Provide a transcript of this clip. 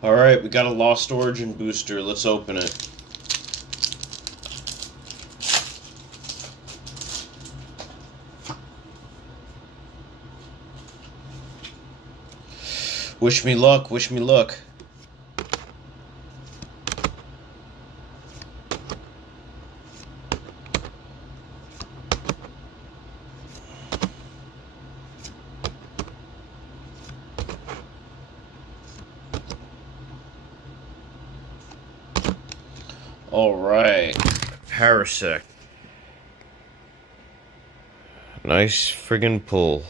Alright, we got a Lost Origin booster. Let's open it. Wish me luck, wish me luck. Alright. Parasect. Nice friggin' pull.